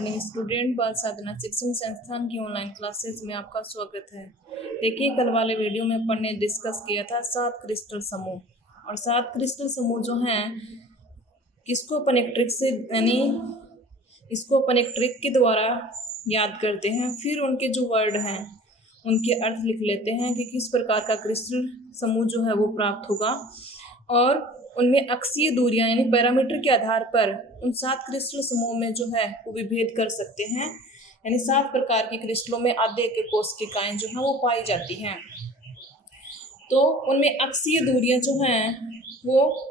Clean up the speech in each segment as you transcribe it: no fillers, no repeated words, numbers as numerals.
Morning student बाल साधना शिक्षण संस्थान की ऑनलाइन क्लासेज में आपका स्वागत है। देखिए, कल वाले वीडियो में अपन ने डिस्कस किया था 7 क्रिस्टल समूह। और 7 क्रिस्टल समूह जो हैं किसको अपन एक ट्रिक से इसको अपन एक ट्रिक के द्वारा याद करते हैं। फिर उनके जो वर्ड हैं उनके अर्थ लिख लेते हैं कि किस प्रकार का क्रिस्टल समूह जो है वो प्राप्त होगा, और उनमें अक्षीय दूरियां यानी पैरामीटर के आधार पर उन 7 क्रिस्टल समूह में जो है वो विभेद कर सकते हैं। यानी 7 प्रकार के क्रिस्टलों में आधे के कोशिकाएं जो हैं वो पाई जाती हैं। तो उनमें अक्षीय दूरियां जो हैं वो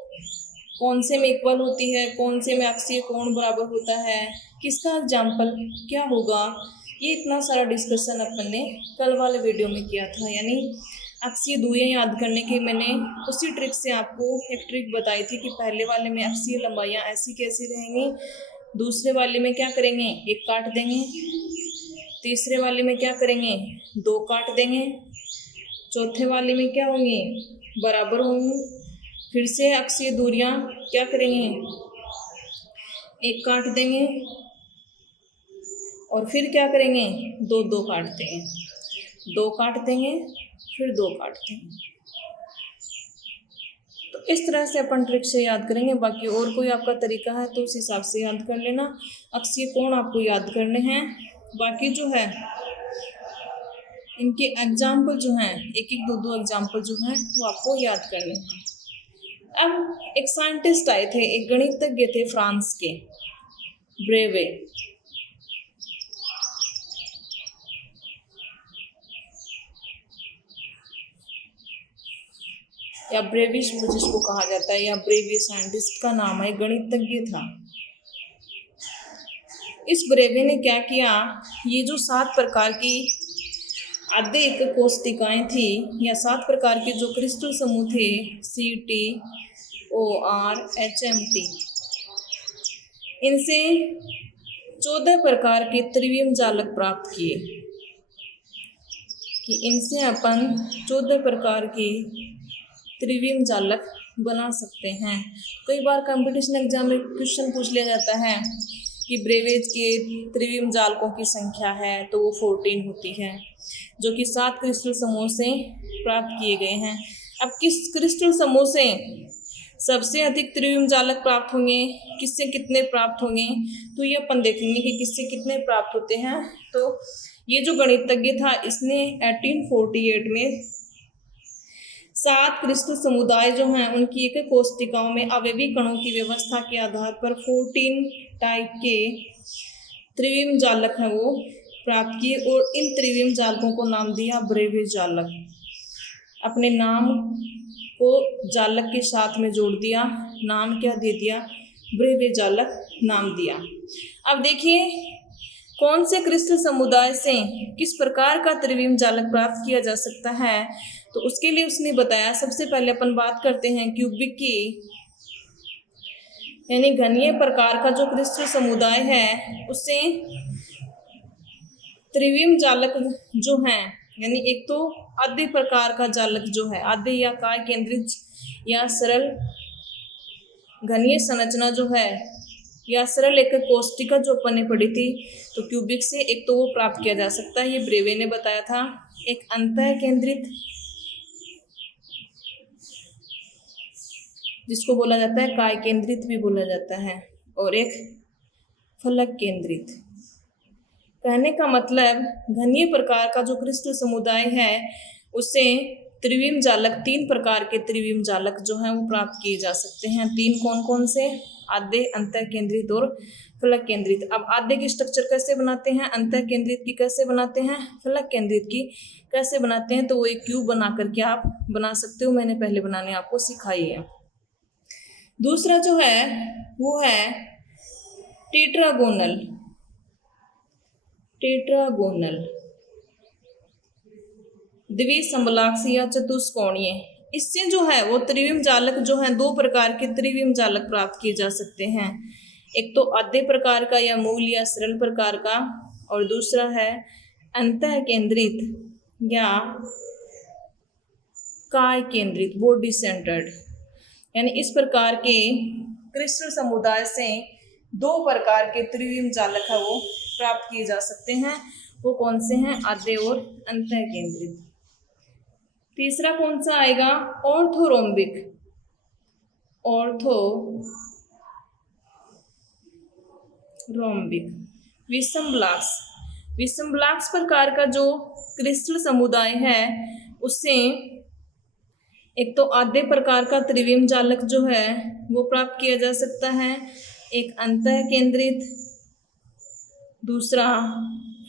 कौन से में इक्वल होती है, कौन से में अक्षीय कोण बराबर होता है, किसका एग्जाम्पल क्या होगा, ये इतना सारा डिस्कशन अपन ने कल वाले वीडियो में किया था। यानी अक्षीय दूरियां याद करने की मैंने उसी ट्रिक से आपको एक ट्रिक बताई थी कि पहले वाले में अक्षीय लंबाइयां ऐसी कैसी रहेंगी, दूसरे वाले में क्या करेंगे, एक काट देंगे, तीसरे वाले में क्या करेंगे, 2 काट देंगे, चौथे वाले में क्या होंगे, बराबर होंगी, फिर से अक्षीय दूरियां क्या करेंगे, 1 काट देंगे, और फिर क्या करेंगे, 2 काट देंगे, 2 काट देंगे, फिर 2 काटते हैं। तो इस तरह से अपन ट्रिक से याद करेंगे। बाकी और कोई आपका तरीका है तो उस हिसाब से याद कर लेना। अक्षीय कोण आपको याद करने हैं। बाकी जो है इनके एग्जाम्पल जो हैं, एक एक 2 एग्जाम्पल जो हैं वो आपको याद करने हैं। अब एक साइंटिस्ट आए थे, एक गणितज्ञ थे फ्रांस के, ब्रेवे। या ब्रेविश जिसको कहा जाता है, या ब्रेवे साइंटिस्ट का नाम है, गणितज्ञ था। इस ब्रेवे ने क्या किया, ये जो 7 प्रकार की आधे एक कोशिकाएं थी, या 7 प्रकार के जो क्रिस्टल समूह थे, CTOR HMT, इनसे 14 प्रकार के त्रिविम जालक प्राप्त किए। कि इनसे अपन 14 प्रकार की त्रिविम जालक बना सकते हैं। कई बार कंपटीशन एग्जाम में क्वेश्चन पूछ लिया जाता है कि ब्रेवेज के त्रिविम जालकों की संख्या है, तो वो 14 होती है, जो कि 7 क्रिस्टल समूह से प्राप्त किए गए हैं। अब किस क्रिस्टल समूह से सबसे अधिक त्रिविम जालक प्राप्त होंगे, किससे कितने प्राप्त होंगे, तो ये अपन देखेंगे कि किससे कितने प्राप्त होते हैं। तो ये जो गणितज्ञ था, इसने 1848 में 7 क्रिस्टल समुदाय जो हैं उनकी एक कोशिकाओं में अवयवी कणों की व्यवस्था के आधार पर 14 टाइप के त्रिविम जालक हैं वो प्राप्त किए, और इन त्रिविम जालकों को नाम दिया ब्रेवे जालक। अपने नाम को जालक के साथ में जोड़ दिया, नाम क्या दे दिया, ब्रेवे जालक नाम दिया। अब देखिए कौन से क्रिस्टल समुदाय से किस प्रकार का त्रिविम जालक प्राप्त किया जा सकता है, तो उसके लिए उसने बताया। सबसे पहले अपन बात करते हैं क्यूबिक की, यानी घनीय प्रकार का जो क्रिस्टल समुदाय है उससे त्रिविम जालक जो हैं, यानी एक तो आधे प्रकार का जालक जो है, आधे या काय केंद्रित या सरल घनीय संरचना जो है, या सरल एक कोशिका जो अपन ने पढ़ी थी, तो क्यूबिक से एक तो वो प्राप्त किया जा सकता है, ये ब्रेवे ने बताया था। एक अंतः केंद्रित जिसको बोला जाता है काय केंद्रित भी बोला जाता है, और एक फलक केंद्रित। कहने का मतलब घनीय प्रकार का जो क्रिस्टल समुदाय है उससे त्रिविम जालक, 3 प्रकार के त्रिविम जालक जो हैं वो प्राप्त किए जा सकते हैं। 3 कौन कौन से, आधे, अंतः केंद्रित और फलक केंद्रित। अब आधे की स्ट्रक्चर कैसे बनाते हैं, अंतः केंद्रित की कैसे बनाते हैं, फलक केंद्रित की कैसे बनाते हैं, तो वो एक क्यूब बना करके आप बना सकते हो, मैंने पहले बनाने आपको सिखाई है। दूसरा जो है वो है टेट्रागोनल। टेट्रागोनल द्विसंबलाक्षी या चतुष्कोणीय, इससे जो है वो त्रिविम जालक जो हैं 2 प्रकार के त्रिविम जालक प्राप्त किए जा सकते हैं। एक तो आधे प्रकार का या मूल या सरल प्रकार का, और दूसरा है अंतः केंद्रित या काय केंद्रित, बॉडी सेंटर्ड। यानी इस प्रकार के क्रिस्टल समुदाय से दो प्रकार के त्रिविम जालक है वो प्राप्त किए जा सकते हैं। वो कौन से हैं? आद्य और अंतः केंद्रित। तीसरा कौन सा आएगा? ऑर्थोरोम्बिक। ऑर्थोरोम्बिक विषम ब्लॉक्स। विषम ब्लॉक्स प्रकार का जो क्रिस्टल समुदाय है उससे एक तो आद्य प्रकार का त्रिविम जालक जो है वो प्राप्त किया जा सकता है, एक अंतः केंद्रित, दूसरा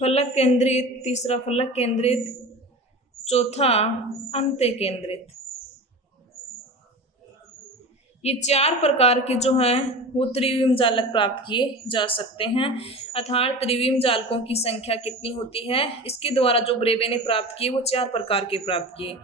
फलक केंद्रित, तीसरा फलक केंद्रित, चौथा अंत्य केंद्रित। ये चार प्रकार के जो हैं वो त्रिविम जालक प्राप्त किए जा सकते हैं। अर्थात त्रिविम जालकों की संख्या कितनी होती है? इसके द्वारा जो ब्रेवे ने प्राप्त किए वो चार प्रकार के प्राप्त किए।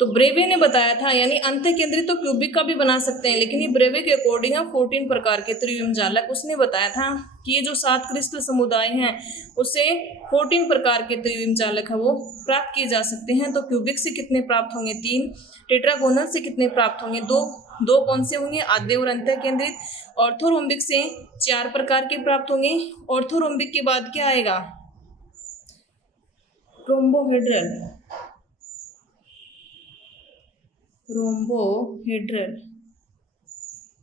तो ब्रेवे ने बताया था, यानी अंत्य केंद्रित तो क्यूबिक का भी बना सकते हैं, लेकिन ये ब्रेवे के अकॉर्डिंग 14 प्रकार के त्रिविम जालक उसने बताया था कि ये जो 7 क्रिस्टल समुदाय हैं उससे 14 प्रकार के त्रिविम जालक है वो प्राप्त किए जा सकते हैं। तो क्यूबिक से कितने प्राप्त होंगे? 3। टेट्रागोनल से कितने प्राप्त होंगे? 2 कौन से होंगे? आद्य और अंतः केंद्रित। ऑर्थोरोम्बिक से 4 प्रकार के प्राप्त होंगे। ऑर्थोरोम्बिक के बाद क्या आएगा? रोम्बोहेड्रल,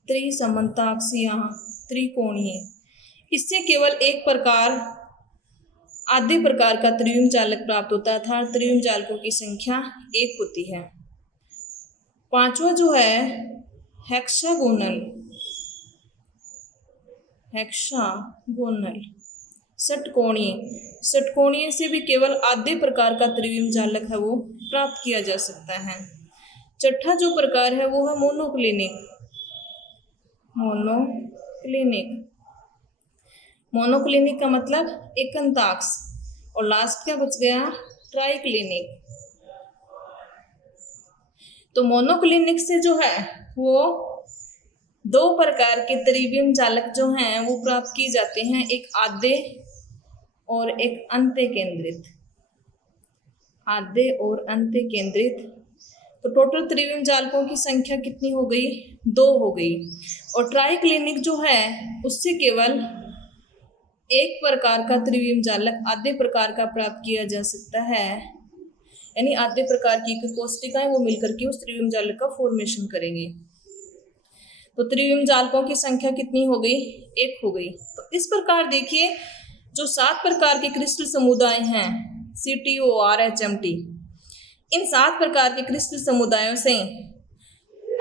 त्रिसमन्ताक्षीय, त्रिकोणीय। इससे केवल एक प्रकार आद्य प्रकार का त्रिविम जालक प्राप्त होता है, अर्थात त्रिविम जालकों की संख्या 1 होती है। पांचवा जो है हेक्सागोनल, षटकोणीय। षटकोणीय से भी केवल आद्य प्रकार का त्रिविम जालक है वो प्राप्त किया जा सकता है। छठा जो प्रकार है वो है मोनोक्लिनिक। मोनोक्लिनिक का मतलब एकंताक्ष, और लास्ट क्या बच गया? ट्राइक्लिनिक। तो मोनोक्लिनिक से जो है वो 2 प्रकार के त्रिविम जालक जो हैं वो प्राप्त किए जाते हैं, एक आद्य और एक अंत्य केंद्रित। आद्य और अंत्य केंद्रित। तो टोटल त्रिविम जालकों की संख्या कितनी हो गई? 2 हो गई। और ट्राइक्लिनिक जो है उससे केवल एक प्रकार का त्रिविम जालक आद्य प्रकार का प्राप्त किया जा सकता है, यानी आद्य प्रकार की कोष्टिकाएं वो मिलकर के उस त्रिविम जालक का फॉर्मेशन करेंगे। तो त्रिविम जालकों की संख्या कितनी हो गई? 1 हो गई। तो इस प्रकार देखिए जो 7 प्रकार के क्रिस्टल समुदाय हैं CTORHMT, इन 7 प्रकार के क्रिस्टल समुदायों से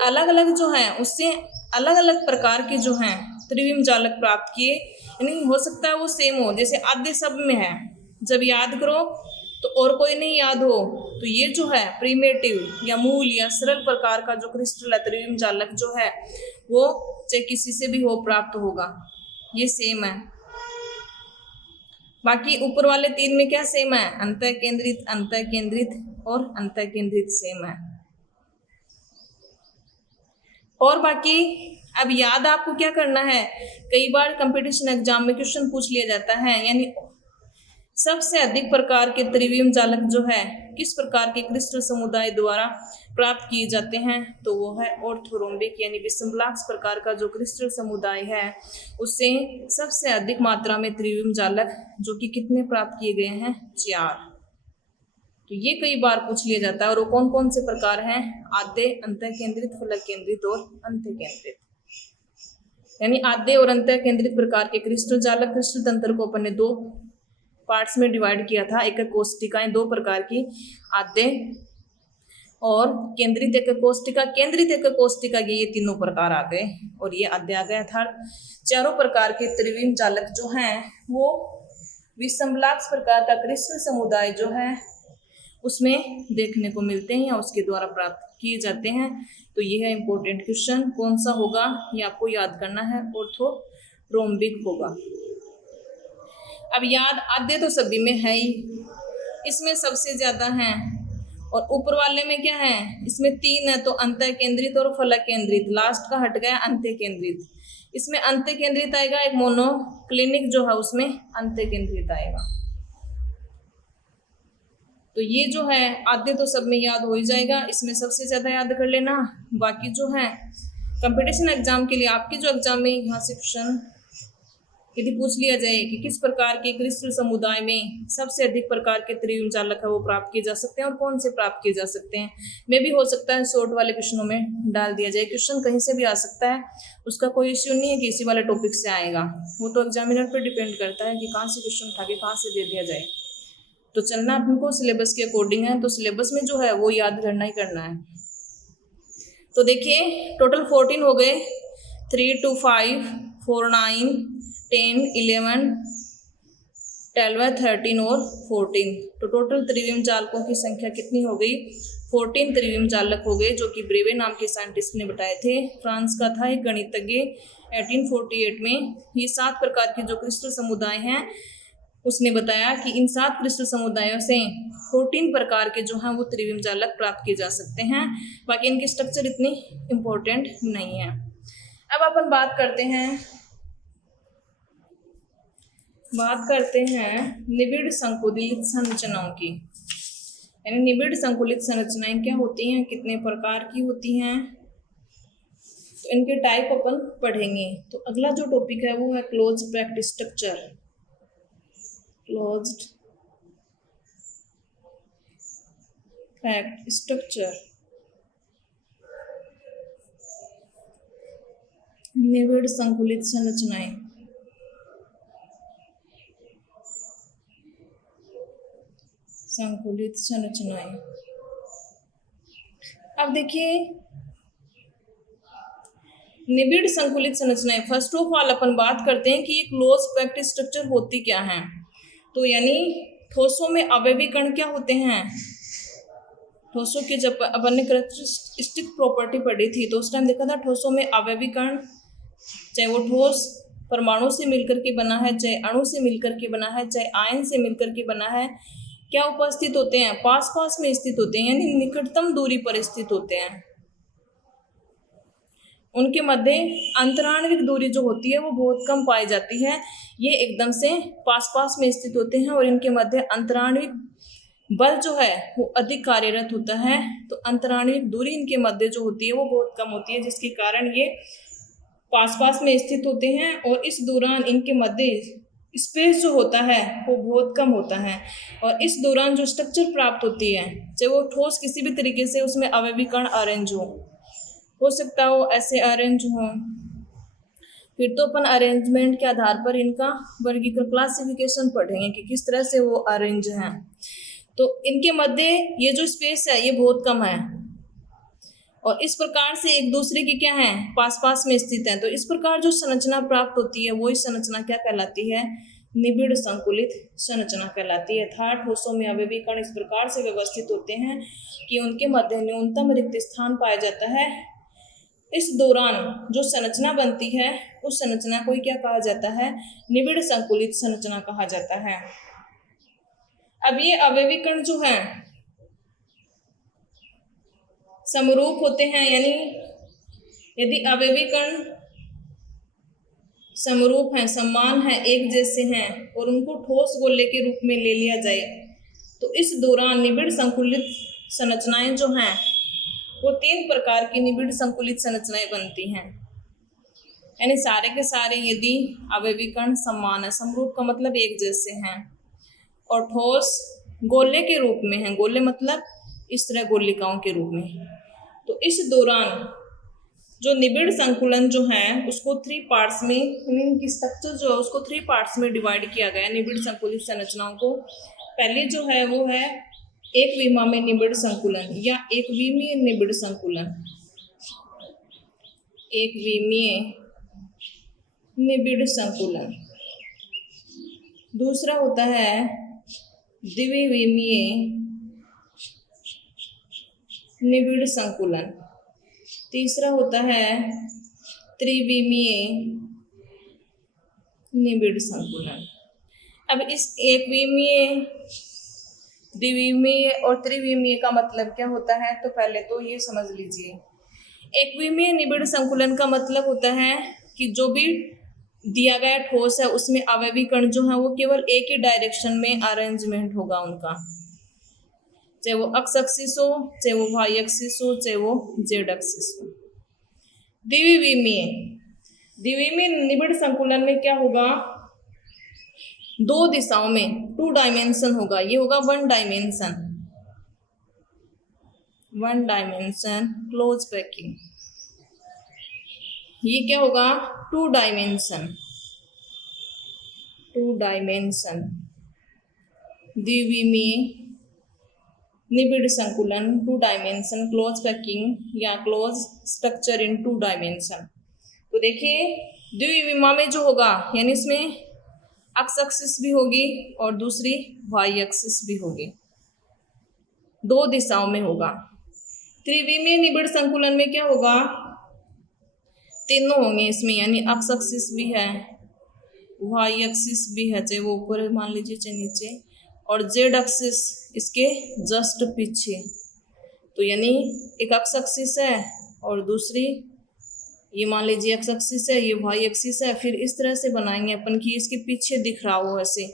अलग अलग जो हैं उससे अलग अलग प्रकार के जो हैं त्रिविम जालक प्राप्त किए। यानी हो सकता है वो सेम हो, जैसे आद्य सब में है, जब याद करो तो और कोई नहीं याद हो तो ये जो है प्रीमेटिव या मूल या सरल प्रकार का जो क्रिस्टल त्रिविम जालक जो है वो चाहे किसी से भी हो प्राप्त होगा, ये सेम है। बाकी ऊपर वाले 3 में क्या सेम है? अंतः केंद्रित और अंतः केंद्रित सेम है। और बाकी अब याद आपको क्या करना है, कई बार कंपटीशन एग्जाम में क्वेश्चन पूछ लिया जाता है, यानी सबसे अधिक प्रकार के त्रिविम जालक जो है किस प्रकार के क्रिस्टल समुदाय द्वारा प्राप्त किए जाते हैं? तो वो है ऑर्थोरोम्बिक, यानी विषम ब्लॉक्स प्रकार का जो क्रिस्टल समुदाय है उससे सबसे अधिक मात्रा में त्रिविम जालक जो कि कितने प्राप्त किए गए हैं? 4। तो ये कई बार पूछ लिया जाता है। और वो कौन कौन से प्रकार हैं? आद्य, अंतः केंद्रित, फलक केंद्रित और अंत्य केंद्रित। यानी आद्य और अंतः केंद्रित प्रकार के क्रिस्टल जालक, क्रिस्टल तंत्र को अपन ने 2 पार्ट्स में डिवाइड किया था। एक कोष्टिकाएं 2 प्रकार की, आद्य और केंद्रित एक कोष्टिका, केंद्रित एक कोष्टिका, ये तीनों प्रकार आ गए और ये आद्य आ गया था। चारों प्रकार के त्रिविम जालक जो हैं वो विषम ब्लॉक्स प्रकार का क्रिस्टल समुदाय जो है उसमें देखने को मिलते हैं या उसके द्वारा प्राप्त किए जाते हैं। तो ये है इम्पोर्टेंट क्वेश्चन, कौन सा होगा ये आपको याद करना है, ऑर्थोरोम्बिक होगा। अब याद आद्य तो सभी में है ही, इसमें सबसे ज़्यादा हैं, और ऊपर वाले में क्या है? इसमें 3 है, तो अंतः केंद्रित और फलक केंद्रित। लास्ट का हट गया अंत्य केंद्रित, इसमें अंत्य केंद्रित आएगा। एक मोनोक्लिनिक जो है उसमें अंत्य केंद्रित आएगा। तो ये जो है आद्य तो सब में याद हो ही जाएगा, इसमें सबसे ज़्यादा याद कर लेना। बाकी जो है कंपटीशन एग्जाम के लिए आपके जो एग्जाम में यहाँ से क्वेश्चन यदि पूछ लिया जाए कि किस प्रकार के क्रिस्टल समुदाय में सबसे अधिक प्रकार के त्रिविम जालक है वो प्राप्त किए जा सकते हैं और कौन से प्राप्त किए जा सकते हैं, में भी हो सकता है शॉर्ट वाले क्वेश्चनों में डाल दिया जाए। क्वेश्चन कहीं से भी आ सकता है, उसका कोई इश्यू नहीं है कि इसी वाले टॉपिक से आएगा, वो तो एग्जामिनर पर डिपेंड करता है कि कहाँ से क्वेश्चन उठा के कहाँ से दे दिया जाए। तो चलना आपको सिलेबस के अकॉर्डिंग है, तो सिलेबस में जो है वो याद करना ही करना है। तो देखिए टोटल 14 हो गए, 3 2 5 4 9 10 11 12 13 और 14। तो टोटल त्रिविम जालकों की संख्या कितनी हो गई? 14 त्रिविम जालक हो गए, जो कि ब्रेवे नाम के साइंटिस्ट ने बताए थे। फ्रांस का था एक गणितज्ञ 1848 में। ये 7 प्रकार के जो क्रिस्टल समुदाय हैं उसने बताया कि इन 7 क्रिस्टल समुदायों से 14 प्रकार के जो हैं वो त्रिविम जालक प्राप्त किए जा सकते हैं। बाकी इनकी स्ट्रक्चर इतनी इम्पोर्टेंट नहीं है। अब अपन बात करते हैं निबिड़ संकुलित संरचनाओं की। यानी निबिड़ संकुलित संरचनाएं क्या होती हैं, कितने प्रकार की होती हैं, तो इनके टाइप अपन पढ़ेंगे। तो अगला जो टॉपिक है वो है close packed structure. Closed packed structure, निबिड़ संकुलित संरचनाएं। संकुलित संरचनाएं। अब देखिए निबिड़ संकुलित संरचनाएं, फर्स्ट ऑफ ऑल अपन बात करते हैं कि ये क्लोज पैक्ड स्ट्रक्चर होती क्या है। तो यानी ठोसों में अवयवी कण क्या होते हैं। ठोसों की जब अपन ने कैरेक्टरिस्टिक प्रॉपर्टी पढ़ी थी तो उस टाइम देखा था ठोसों में अवयवी कण, चाहे वो ठोस परमाणु से मिलकर के बना है, चाहे अणु से मिलकर के बना है, चाहे आयन से मिलकर के बना है, क्या उपस्थित होते हैं, पास पास में स्थित होते हैं, यानी निकटतम दूरी पर स्थित होते हैं। उनके मध्य अंतराण्विक दूरी जो होती है वो बहुत कम पाई जाती है। ये एकदम से पास पास में स्थित होते हैं और इनके मध्य अंतराण्विक बल जो है वो अधिक कार्यरत होता है। तो अंतराण्विक दूरी इनके मध्य जो होती है वो बहुत कम होती है, जिसके कारण ये पास पास में स्थित होते हैं और इस दौरान इनके मध्य स्पेस जो होता है वो बहुत कम होता है। और इस दौरान जो स्ट्रक्चर प्राप्त होती है, चाहे वो ठोस किसी भी तरीके से उसमें अवयवीकरण अरेंज हो सकता हो ऐसे अरेंज हो, फिर तो अपन अरेंजमेंट के आधार पर इनका वर्गीकरण क्लासिफिकेशन पढ़ेंगे कि किस तरह से वो अरेंज हैं। तो इनके मध्य ये जो स्पेस है ये बहुत कम है और इस प्रकार से एक दूसरे की क्या है, पास पास में स्थित हैं। तो इस प्रकार जो संरचना प्राप्त होती है वही संरचना क्या कहलाती है, निबिड़ संकुलित संरचना कहलाती है। अर्थात ठोसों में अवयवी कण इस प्रकार से व्यवस्थित होते हैं कि उनके मध्य न्यूनतम रिक्त स्थान पाया जाता है। इस दौरान जो संरचना बनती है उस संरचना को क्या कहा जाता है, निबिड़ संकुलित संरचना कहा जाता है। अब ये अवयवी कण जो हैं समरूप होते हैं, यानी यदि अवयवी कण समरूप हैं, समान हैं, एक जैसे हैं और उनको ठोस गोले के रूप में ले लिया जाए तो इस दौरान निबिड़ संकुलित संरचनाएं जो हैं वो 3 प्रकार की निबिड़ संकुलित संरचनाएं बनती हैं। यानी सारे के सारे यदि अवयवी कण समान है, समरूप का मतलब एक जैसे हैं और ठोस गोले के रूप में हैं, गोले मतलब इस तरह गोलिकाओं के रूप में, तो इस दौरान जो निबिड़ संकुलन जो है उसको 3 पार्ट्स में, इनकी स्ट्रक्चर जो है उसको 3 पार्ट्स में डिवाइड किया गया है निबिड़ संकुलित संरचनाओं को। पहली जो है वो है एक विमा में निबिड़ संकुलन या एक विमीय निबिड़ संकुलन, एक विमीय निबिड़ संकुलन। दूसरा होता है द्विविमीय निबिड़ संकुलन। तीसरा होता है त्रिविमीय निबिड़ संकुलन। अब इस एक विमीय, द्विविमीय और त्रिविमीय का मतलब क्या होता है, तो पहले तो ये समझ लीजिए। एक विमीय निबिड़ संकुलन का मतलब होता है कि जो भी दिया गया ठोस है उसमें अवयवी कण जो है वो केवल एक ही डायरेक्शन में अरेंजमेंट होगा उनका, चाहे वो एक्स एक्सिस हो, चाहे वो वाई एक्सिस हो, चाहे वो जेड एक्सिस हो। द्विविमीय निबिड़ संकुलन में क्या होगा, दो दिशाओं में, 2 डायमेंशन होगा, ये होगा 1 डायमेंशन, 1 डायमेंशन क्लोज पैकिंग। ये क्या होगा? 2 डायमेंशन, 2 डायमेंशन द्विविमीय निबिड़ संकुलन, 2 डायमेंशन क्लोज पैकिंग या क्लोज स्ट्रक्चर इन 2 डायमेंशन। तो देखिए द्विविमा में जो होगा यानी इसमें एक्स एक्सिस भी होगी और दूसरी वाई एक्सिस भी होगी, दो दिशाओं में होगा। त्रिविमीय निबिड़ संकुलन में क्या होगा? तीनों होंगे इसमें, यानी एक्स एक्सिस भी है, वाई एक्सिस भी है, चाहे वो ऊपर मान लीजिए चाहे नीचे, और जेड एक्सिस इसके जस्ट पीछे। तो यानी एक एक्स एक्सिस है और दूसरी ये मान लीजिए एक्स एक्सिस है, ये वाई एक्सिस है। फिर इस तरह से बनाएंगे अपन कि इसके पीछे दिख रहा हो ऐसे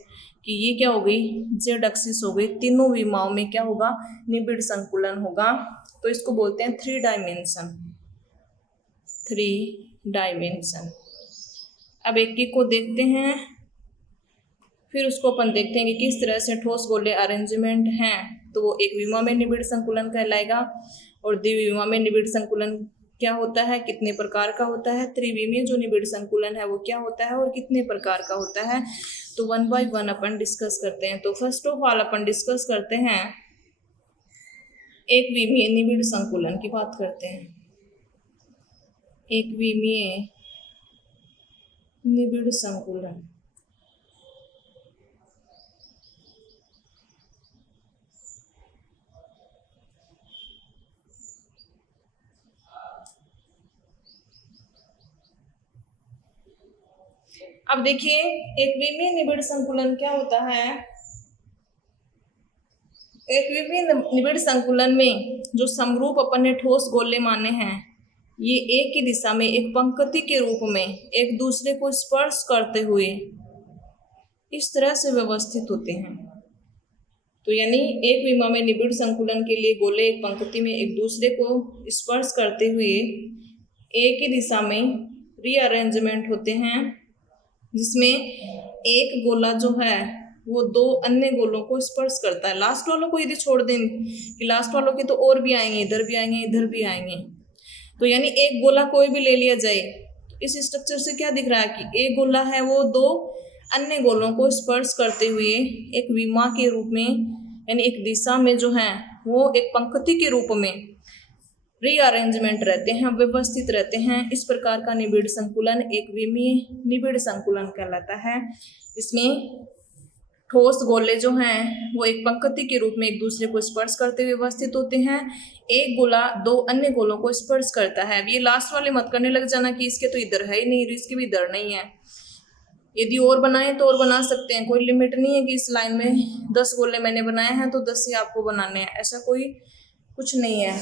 कि ये क्या हो गई? जेड एक्सिस हो गई। तीनों विमाओं में क्या होगा? निबिड़ संकुलन होगा। तो इसको बोलते हैं 3 डायमेंशन, 3 डायमेंशन। अब एक एक को देखते हैं, फिर उसको अपन देखते हैं कि किस तरह से ठोस गोले अरेंजमेंट हैं। तो वो एक विमा में निबिड़ संकुलन कहलाएगा। और द्विविमा में निबिड़ संकुलन क्या होता है, कितने प्रकार का होता है? त्रिविमीय जो निबिड़ संकुलन है वो क्या होता है और कितने प्रकार का होता है? तो 1 बाय 1 अपन डिस्कस करते हैं। तो first of all upon discuss करते हैं एक विमीय निबिड़ संकुलन की बात करते हैं। एक विमीय निबिड़ संकुलन, अब देखिए एक विमीय निबिड़ संकुलन क्या होता है? एक विमीय निबिड़ संकुलन में जो समरूप अपन ने ठोस गोले माने हैं, ये एक ही दिशा में एक पंक्ति के रूप में एक दूसरे को स्पर्श करते हुए इस तरह से व्यवस्थित होते हैं। तो यानी एक विमा में निबिड़ संकुलन के लिए गोले एक पंक्ति में एक दूसरे को स्पर्श करते हुए एक ही दिशा में रीअरेंजमेंट होते हैं, जिसमें एक गोला जो है वो दो अन्य गोलों को स्पर्श करता है। लास्ट वालों को यदि छोड़ दें कि लास्ट वालों के तो और भी आएंगे, इधर भी आएंगे, इधर भी आएंगे, तो यानी एक गोला कोई भी ले लिया जाए, तो इस स्ट्रक्चर से क्या दिख रहा है कि एक गोला है वो दो अन्य गोलों को स्पर्श करते हुए एक विमा के रूप में यानी एक दिशा में जो है वो एक पंक्ति के रूप में रीअरेंजमेंट रहते हैं, व्यवस्थित रहते हैं। इस प्रकार का निबिड़ संकुलन एक विमीय निबिड़ संकुलन कहलाता है। इसमें ठोस गोले जो हैं वो एक पंक्ति के रूप में एक दूसरे को स्पर्श करते हुए व्यवस्थित होते हैं। एक गोला दो अन्य गोलों को स्पर्श करता है। अब ये लास्ट वाले मत करने लग जाना कि इसके तो इधर है ही नहीं, इसके भी इधर नहीं है। यदि और बनाए तो और बना सकते हैं, कोई लिमिट नहीं है कि इस लाइन में 10 गोले मैंने बनाए हैं तो 10 ही आपको बनाने हैं, ऐसा कोई कुछ नहीं है।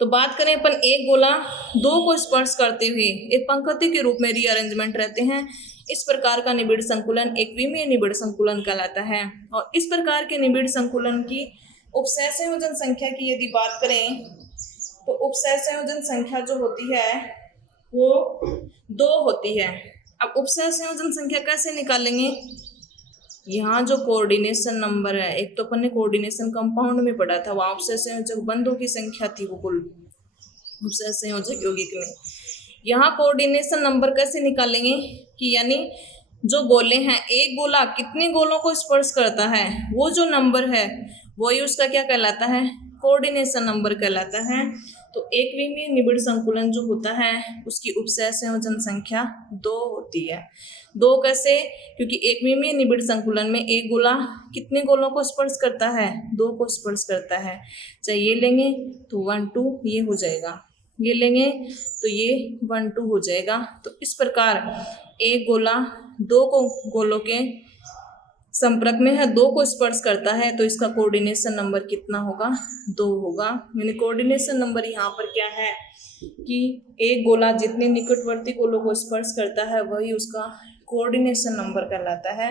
तो बात करें अपन एक गोला दो को स्पर्श करते हुए एक पंक्ति के रूप में रीअरेंजमेंट रहते हैं। इस प्रकार का निबिड़ संकुलन एक विमीय निबिड़ संकुलन कहलाता है। और इस प्रकार के निबिड़ संकुलन की उपसय संयोजन संख्या की यदि बात करें तो उपसय संयोजन संख्या जो होती है वो 2 होती है। अब उपसय संयोजन संख्या कैसे निकालेंगे? यहाँ जो कोऑर्डिनेशन नंबर है, एक तो अपन ने कोऑर्डिनेशन कंपाउंड में पढ़ा था, वहाँ उपसय संयोजक बंधों की संख्या थी वो कुल उपसय संयोजक यौगिक में। यहाँ कोऑर्डिनेशन नंबर कैसे निकालेंगे कि यानी जो गोले हैं, एक गोला कितने गोलों को स्पर्श करता है, वो जो नंबर है वही उसका क्या कहलाता है? कोऑर्डिनेशन नंबर कहलाता है। तो एक विमीय निबिड़ संकुलन जो होता है उसकी उपसय संयोजन संख्या 2 होती है। 2 कैसे? क्योंकि एक विमीय निबिड़ संकुलन में एक गोला कितने गोलों को स्पर्श करता है? 2 को स्पर्श करता है। चाहे ये लेंगे तो 1 2 ये हो जाएगा, ये लेंगे तो ये 1 2 हो जाएगा। तो इस प्रकार एक गोला 2 गोलों के संपर्क में है, 2 को स्पर्श करता है, तो इसका कोऑर्डिनेशन नंबर कितना होगा? 2 होगा। यानी कोऑर्डिनेशन नंबर यहाँ पर क्या है कि एक गोला जितने निकटवर्ती गोलों को स्पर्श करता है वही उसका कोऑर्डिनेशन नंबर कहलाता है।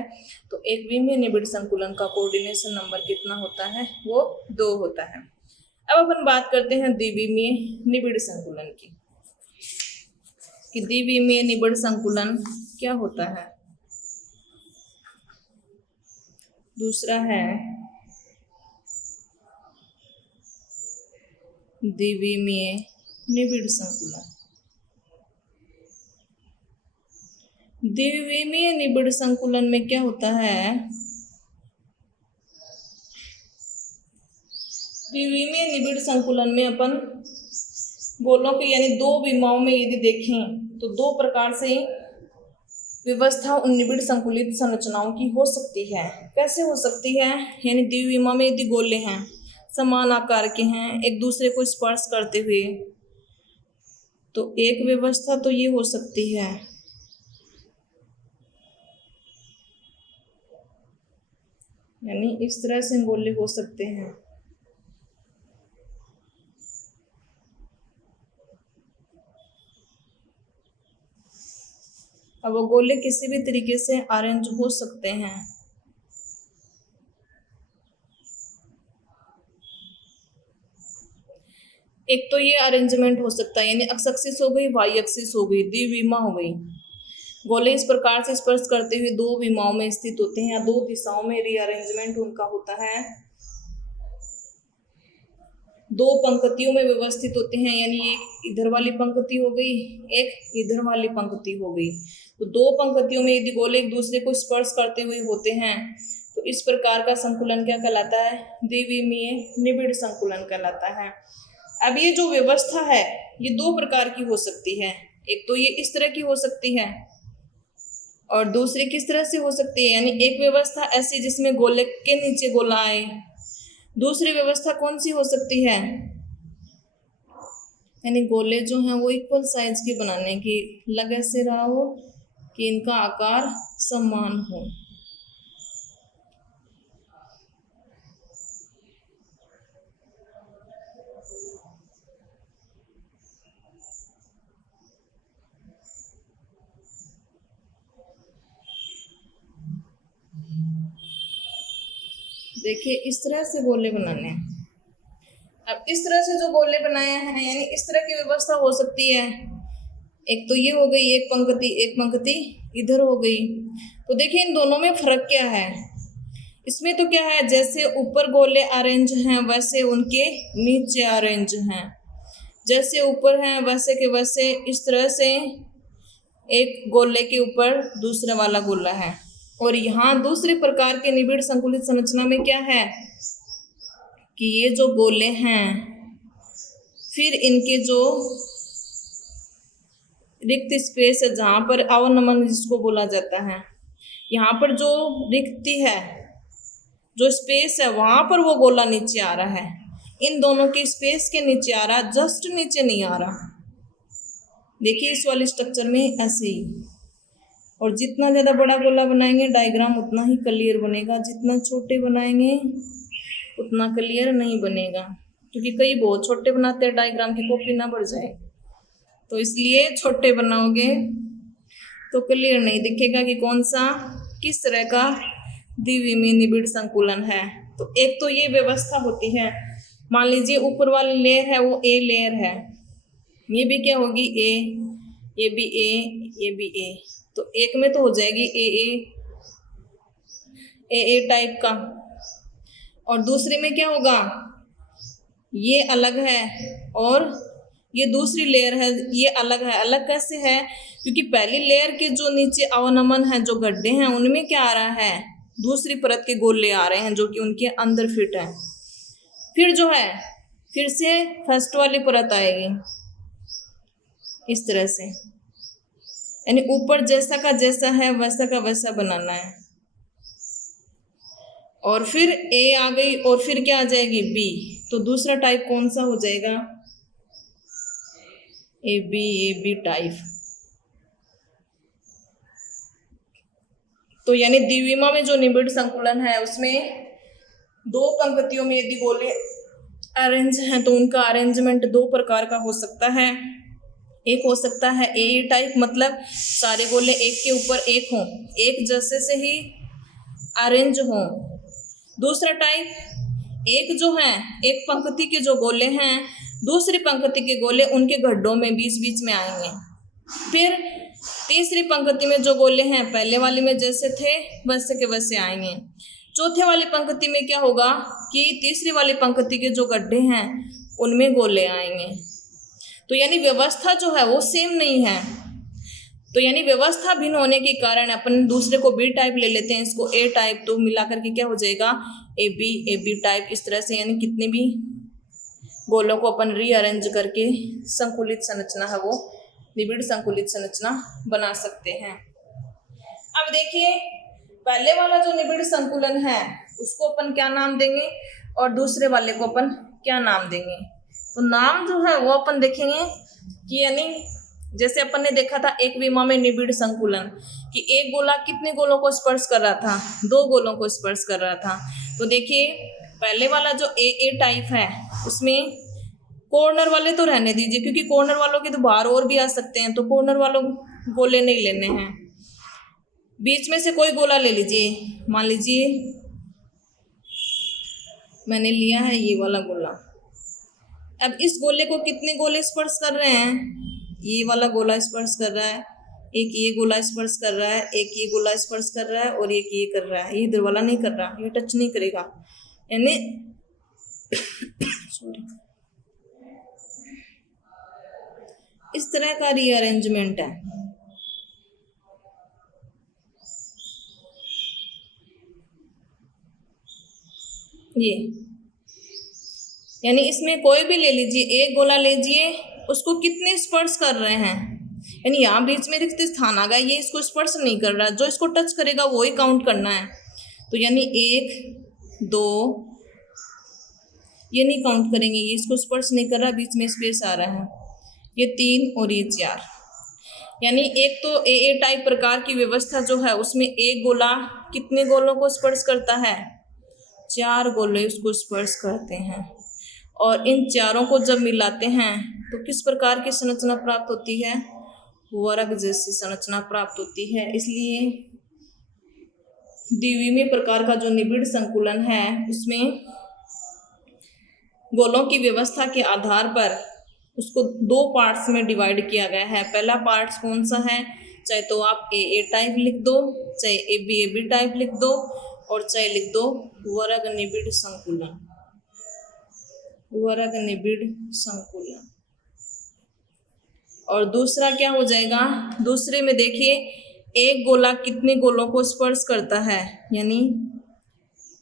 तो एक विमीय निबिड़ संकुलन का कोऑर्डिनेशन नंबर कितना होता है? वो 2 होता है। अब अपन बात करते हैं द्विविमीय निबिड़ संकुलन की कि द्विविमीय निबिड़ संकुलन क्या होता है। दूसरा है द्विविमीय निबिड़ संकुलन। द्विविमीय निबिड़ संकुलन में क्या होता है? द्विविमीय निबिड़ संकुलन में अपन गोलों के यानी दो विमाओं में यदि देखें तो दो प्रकार से व्यवस्था उन निबिड़ संकुलित संरचनाओं की हो सकती है। कैसे हो सकती है? यानी द्विविमा में यदि गोले हैं, समान आकार के हैं, एक दूसरे को स्पर्श करते हुए, तो एक व्यवस्था तो ये हो सकती है। यानी इस तरह से गोले हो सकते हैं। अब वो गोले किसी भी तरीके से अरेंज हो सकते हैं। एक तो ये अरेंजमेंट हो सकता है, यानी एक्स एक्सिस हो गई, वाई एक्सिस हो गई, द्विविमा हो गई। गोले इस प्रकार से स्पर्श करते हुए दो विमाओं में स्थित होते हैं या दो दिशाओं में रीअरेंजमेंट उनका होता है। दो पंक्तियों में व्यवस्थित होते हैं, यानी एक इधर वाली पंक्ति हो गई, एक इधर वाली पंक्ति हो गई। तो दो पंक्तियों में यदि गोले एक दूसरे को स्पर्श करते हुए होते हैं तो इस प्रकार का संकुलन क्या कहलाता है? द्विविमीय निबिड़ संकुलन कहलाता है। अब ये जो व्यवस्था है ये दो प्रकार की हो सकती है। एक तो ये इस तरह की हो सकती है और दूसरी किस तरह से हो सकती है? यानी एक व्यवस्था ऐसी जिसमें गोले के नीचे गोला आए। दूसरी व्यवस्था कौन सी हो सकती है? यानी गोले जो हैं वो इक्वल साइज के बनाने की, लग ऐसे रहा हो कि इनका आकार समान हो। देखिए इस तरह से गोले बनाने हैं। अब इस तरह से जो गोले बनाए हैं यानी इस तरह की व्यवस्था हो सकती है। एक तो ये हो गई एक पंक्ति इधर हो गई। तो देखिए इन दोनों में फर्क क्या है? इसमें तो क्या है, जैसे ऊपर गोले अरेंज हैं वैसे उनके नीचे अरेंज हैं। जैसे ऊपर हैं वैसे के वैसे इस तरह से एक गोले के ऊपर दूसरा वाला गोला है। और यहाँ दूसरे प्रकार के निबिड़ संकुलित संरचना में क्या है कि ये जो गोले हैं फिर इनके जो रिक्त स्पेस है जहाँ पर अवनमन जिसको बोला जाता है, यहाँ पर जो रिक्ति है, जो स्पेस है वहाँ पर वो गोला नीचे आ रहा है। इन दोनों के स्पेस के नीचे आ रहा, जस्ट नीचे नहीं आ रहा। देखिए इस वाले स्ट्रक्चर में ऐसे ही। और जितना ज़्यादा बड़ा गोला बनाएंगे डायग्राम उतना ही क्लियर बनेगा, जितना छोटे बनाएंगे उतना क्लियर नहीं बनेगा, क्योंकि कई बहुत छोटे बनाते हैं डायग्राम की कॉपी ना बढ़ जाए। तो इसलिए छोटे बनाओगे तो क्लियर नहीं दिखेगा कि कौन सा किस तरह का द्विविमीय निबिड़ संकुलन है। तो एक तो ये व्यवस्था होती है, मान लीजिए ऊपर वाली लेयर है वो ए लेयर है, ये भी क्या होगी ए, ये भी ए, ये भी ए। तो एक में तो हो जाएगी ए टाइप का, और दूसरे में क्या होगा, ये अलग है और ये दूसरी लेयर है ये अलग है। अलग कैसे है? क्योंकि पहली लेयर के जो नीचे अवनमन है, जो गड्ढे हैं, उनमें क्या आ रहा है, दूसरी परत के गोले आ रहे हैं जो कि उनके अंदर फिट है। फिर जो है फिर से फर्स्ट वाली परत आएगी इस तरह से, यानी ऊपर जैसा का जैसा है वैसा का वैसा बनाना है। और फिर ए आ गई और फिर क्या आ जाएगी बी। तो दूसरा टाइप कौन सा हो जाएगा? A B type. तो यानी द्विविमा में जो निबिड़ संकुलन है उसमें दो पंक्तियों में यदि गोले अरेंज हैं तो उनका अरेंजमेंट दो प्रकार का हो सकता है। एक हो सकता है ए टाइप, मतलब सारे गोले एक के ऊपर एक हों, एक जैसे से ही अरेंज हों। दूसरा टाइप एक जो है, एक पंक्ति के जो गोले हैं दूसरी पंक्ति के गोले उनके गड्ढों में बीच बीच में आएंगे। फिर तीसरी पंक्ति में जो गोले हैं पहले वाले में जैसे थे वैसे के वैसे आएंगे। चौथे वाली पंक्ति में क्या होगा कि तीसरी वाली पंक्ति के जो गड्ढे हैं उनमें गोले आएंगे। तो यानी व्यवस्था जो है वो सेम नहीं है। तो यानी व्यवस्था भिन्न होने के कारण अपन दूसरे को बी टाइप ले लेते हैं, इसको ए टाइप, तो मिला करके क्या हो जाएगा ए बी टाइप। इस तरह से यानी कितने भी गोलों को अपन रीअरेंज करके संकुलित संरचना है वो निबिड़ संकुलित संरचना बना सकते हैं। अब देखिए पहले वाला जो निबिड़ संकुलन है उसको अपन क्या नाम देंगे और दूसरे वाले को अपन क्या नाम देंगे। तो नाम जो है वो अपन देखेंगे कि यानी जैसे अपन ने देखा था एक विमा में निबिड़ संकुलन कि एक गोला कितने गोलों को स्पर्श कर रहा था, 2 गोलों को स्पर्श कर रहा था। तो देखिए पहले वाला जो ए टाइप है उसमें कॉर्नर वाले तो रहने दीजिए, क्योंकि कॉर्नर वालों के तो बाहर और भी आ सकते हैं, तो कॉर्नर वालों गोले नहीं लेने हैं। बीच में से कोई गोला ले लीजिए, मान लीजिए मैंने लिया है ये वाला गोला। अब इस गोले को कितने गोले स्पर्श कर रहे हैं, ये वाला गोला स्पर्श कर रहा है, एक ये गोला स्पर्श कर रहा है, एक ये गोला स्पर्श कर रहा है और एक ये कर रहा है। ये इधर वाला नहीं कर रहा, ये टच नहीं करेगा, यानी सॉरी इस तरह का रीअरेंजमेंट है। ये यानी इसमें कोई भी ले लीजिए, एक गोला लीजिए, उसको कितने स्पर्श कर रहे हैं, यानी यहाँ बीच में रिक्त स्थान आ गया, ये इसको स्पर्श नहीं कर रहा, जो इसको टच करेगा वो ही काउंट करना है। तो यानी 1 2 ये नहीं काउंट करेंगे, ये इसको स्पर्श नहीं कर रहा, बीच में स्पेस आ रहा है, ये 3 और ये 4। यानी एक तो ए टाइप प्रकार की व्यवस्था जो है उसमें एक गोला कितने गोलों को स्पर्श करता है, 4 गोले उसको स्पर्श करते हैं। और इन चारों को जब मिलाते हैं तो किस प्रकार की संरचना प्राप्त होती है, वर्ग जैसी संरचना प्राप्त होती है। इसलिए द्विविमीय प्रकार का जो निबिड़ संकुलन है उसमें गोलों की व्यवस्था के आधार पर उसको 2 पार्ट्स में डिवाइड किया गया है। पहला पार्ट कौन सा है, चाहे तो आप ए टाइप लिख दो, चाहे ए बी टाइप लिख दो, और चाहे लिख दो वर्ग निबिड़ संकुलन, वर्ग निबिड़ संकुलन। और दूसरा क्या हो जाएगा, दूसरे में देखिए एक गोला कितने गोलों को स्पर्श करता है, यानी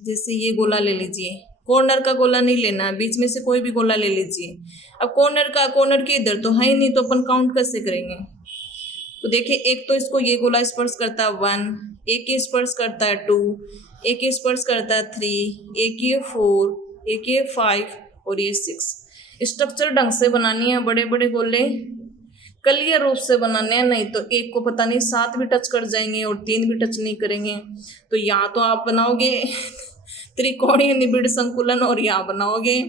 जैसे ये गोला ले लीजिए, कॉर्नर का गोला नहीं लेना, बीच में से कोई भी गोला ले लीजिए। अब कॉर्नर के इधर तो है ही नहीं, तो अपन काउंट कैसे करेंगे। तो देखिए एक तो इसको ये गोला स्पर्श करता है 1, एक ये स्पर्श करता है 2, एक ये स्पर्श करता है 3, एक ये 4, एक ये 5 और ये 6। स्ट्रक्चर ढंग से बनानी है, बड़े बड़े गोले कलीय रूप से बनाने हैं, नहीं तो एक को पता नहीं 7 भी टच कर जाएंगे और 3 भी टच नहीं करेंगे। तो यहाँ तो आप बनाओगे त्रिकोणीय निबिड़ संकुलन और यहाँ बनाओगे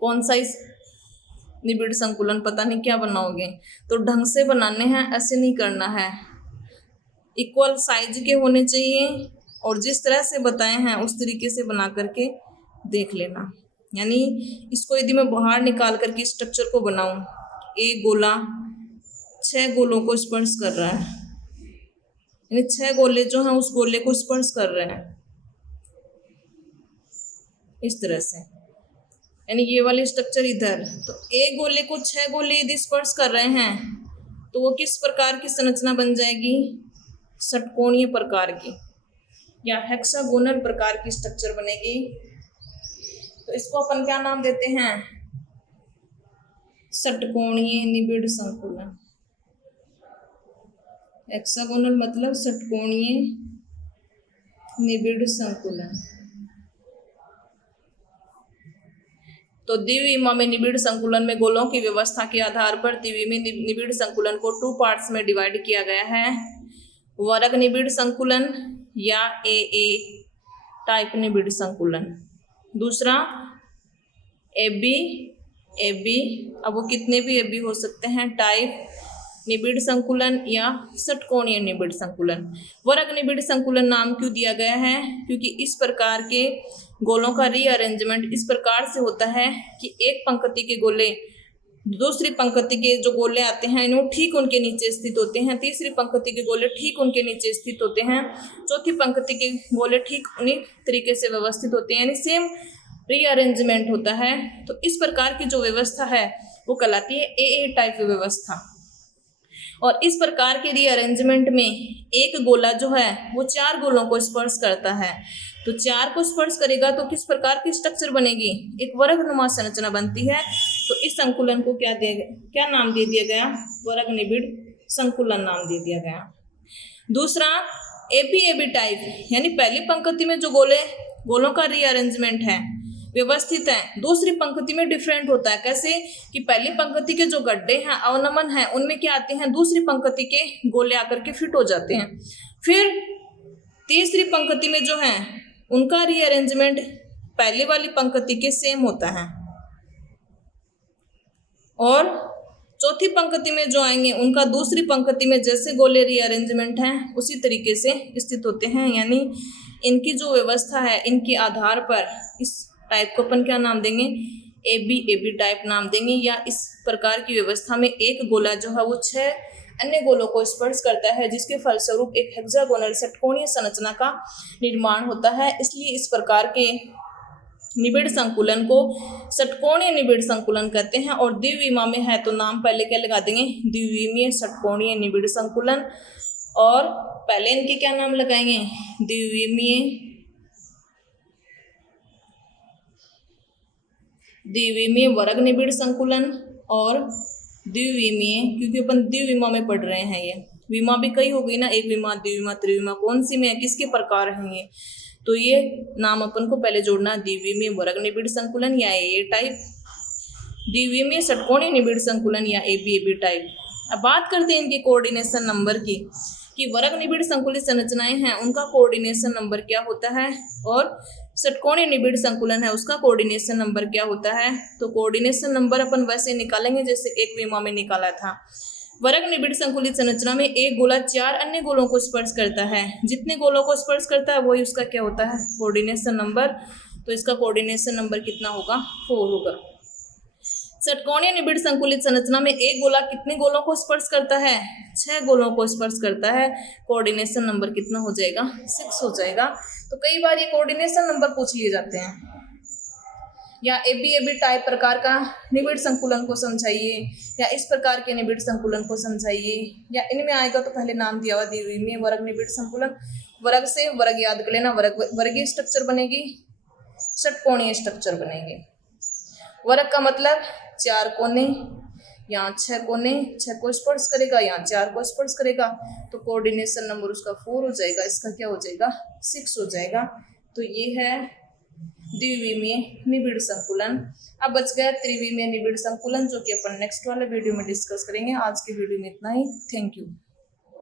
कौन सा इस निबिड़ संकुलन, पता नहीं क्या बनाओगे। तो ढंग से बनाने हैं, ऐसे नहीं करना है, इक्वल साइज के होने चाहिए और जिस तरह से बताए हैं उस तरीके से बना करके देख लेना। यानी इसको यदि मैं बाहर निकाल करके स्ट्रक्चर को बनाऊं, एक गोला 6 गोलों को स्पर्श कर रहा है, यानी 6 गोले जो हैं उस गोले को स्पर्श कर रहे हैं इस तरह से, यानी ये वाली स्ट्रक्चर इधर। तो एक गोले को 6 गोले यदि स्पर्श कर रहे हैं तो वो किस प्रकार की संरचना बन जाएगी, षटकोणीय प्रकार की या हेक्सागोनल प्रकार की स्ट्रक्चर बनेगी। तो इसको अपन क्या नाम देते हैं, षटकोणीय निबिड़ संकुलन। हेक्सागोनल मतलब षटकोणीय निबिड़ संकुलन। तो द्विविमा में निबिड़ संकुलन में गोलों की व्यवस्था के आधार पर द्विविमीय निबिड़ संकुलन को 2 पार्ट्स में डिवाइड किया गया है, वर्ग निबिड़ संकुलन या ए टाइप निबिड़ संकुलन। दूसरा ए बी, अब वो कितने भी ए बी हो सकते हैं, टाइप निबिड़ संकुलन या षटकोणीय निबिड़ संकुलन। वर्ग निबिड़ संकुलन नाम क्यों दिया गया है, क्योंकि इस प्रकार के गोलों का रीअरेंजमेंट इस प्रकार से होता है कि एक पंक्ति के गोले दूसरी पंक्ति के जो गोले आते हैं वो ठीक उनके नीचे स्थित होते हैं, तीसरी पंक्ति के गोले ठीक उनके नीचे स्थित होते हैं, चौथी पंक्ति के गोले ठीक उन्हीं तरीके से व्यवस्थित होते हैं, यानी सेम रीअरेंजमेंट होता है। तो इस प्रकार की जो व्यवस्था है वो कहलाती है ए टाइप व्यवस्था। और इस प्रकार के रीअरेंजमेंट में एक गोला जो है वो 4 गोलों को स्पर्श करता है। तो 4 को स्पर्श करेगा तो किस प्रकार की स्ट्रक्चर बनेगी, एक वर्गनुमा संरचना बनती है। तो इस संकुलन को क्या नाम दे दिया गया, वर्ग निबिड़ संकुलन नाम दे दिया गया। दूसरा एबी टाइप, यानी पहली पंक्ति में जो गोलों का रीअरेंजमेंट है व्यवस्थित है, दूसरी पंक्ति में डिफरेंट होता है। कैसे कि पहली पंक्ति के जो गड्ढे हैं, अवनमन है, उनमें क्या आते हैं, दूसरी पंक्ति के गोले आकर के फिट हो जाते हैं। फिर तीसरी पंक्ति में जो है उनका रीअरेंजमेंट पहली वाली पंक्ति के सेम होता है, और चौथी पंक्ति में जो आएंगे उनका दूसरी पंक्ति में जैसे गोले रीअरेंजमेंट हैं उसी तरीके से स्थित होते हैं। यानी इनकी जो व्यवस्था है, इनके आधार पर इस टाइप को अपन क्या नाम देंगे, एबी टाइप नाम देंगे। या इस प्रकार की व्यवस्था में एक गोला जो है वो 6 अन्य गोलों को स्पर्श करता है, जिसके फलस्वरूप एक हेक्सागोनल षटकोणीय संरचना का निर्माण होता है। इसलिए इस प्रकार के निबिड़ संकुलन को षटकोणीय निबिड़ संकुलन कहते हैं। और द्विविमा में है तो नाम पहले क्या लगा देंगे, द्विविमीय षटकोणीय निबिड़ संकुलन। और पहले इनके क्या नाम लगाएंगे, द्विविमीय वर्ग निबिड़ संकुलन और द्विविमीय, क्योंकि अपन द्विविमा में पढ़ रहे हैं। ये विमा भी कई हो गई ना, एक विमा, द्विविमा, त्रिविमा, कौन सी में किसके प्रकार हैं ये, तो ये नाम अपन को पहले जोड़ना, द्विविमीय वर्ग निबिड़ संकुलन या ए टाइप, द्विविमीय षटकोणीय निबिड़ संकुलन या एबी टाइप। अब बात करते हैं इनके कोऑर्डिनेशन नंबर की, कि वर्ग निबिड़ संकुलित संरचनाएं हैं उनका कोऑर्डिनेशन नंबर क्या होता है, और षटकोणीय निबिड़ संकुलन है उसका कोऑर्डिनेशन नंबर क्या होता है। तो कोऑर्डिनेशन नंबर अपन वैसे निकालेंगे जैसे एक विमा में निकाला था। वर्ग निबिड़ संकुलित संरचना में एक गोला 4 अन्य गोलों को स्पर्श करता है, जितने गोलों को स्पर्श करता है वही उसका क्या होता है, कोऑर्डिनेशन नंबर। तो इसका कोऑर्डिनेशन नंबर कितना होगा, 4 होगा। षटकोणीय निबिड़ संकुलित संरचना में एक गोला कितने गोलों को स्पर्श करता है, 6 गोलों को स्पर्श करता है, कोऑर्डिनेशन नंबर कितना हो जाएगा, 6 हो जाएगा। तो कई बार ये कोऑर्डिनेशन नंबर पूछ लिए जाते हैं। या एबी टाइप प्रकार का निबिड़ संकुलन को समझाइए, या इस प्रकार के निबिड़ संकुलन को समझाइए, या इनमें आएगा तो पहले नाम दिया हुआ द्विविमीय वर्ग निबिड़ संकुलन। वर्ग से वर्ग याद कर लेना, वर्गीय स्ट्रक्चर बनेगी, षटकोणीय स्ट्रक्चर बनेगी। वर्ग का मतलब 4 कोने, यहाँ 6 कोने, 6 को स्पर्श करेगा, यहाँ 4 को स्पर्श करेगा, तो कोऑर्डिनेशन नंबर उसका 4 हो जाएगा, इसका क्या हो जाएगा, 6 हो जाएगा। तो ये है द्विविमीय निबिड़ संकुलन। अब बच गया त्रिविमीय निबिड़ संकुलन, जो कि अपन नेक्स्ट वाले वीडियो में डिस्कस करेंगे। आज के वीडियो में इतना ही, थैंक यू।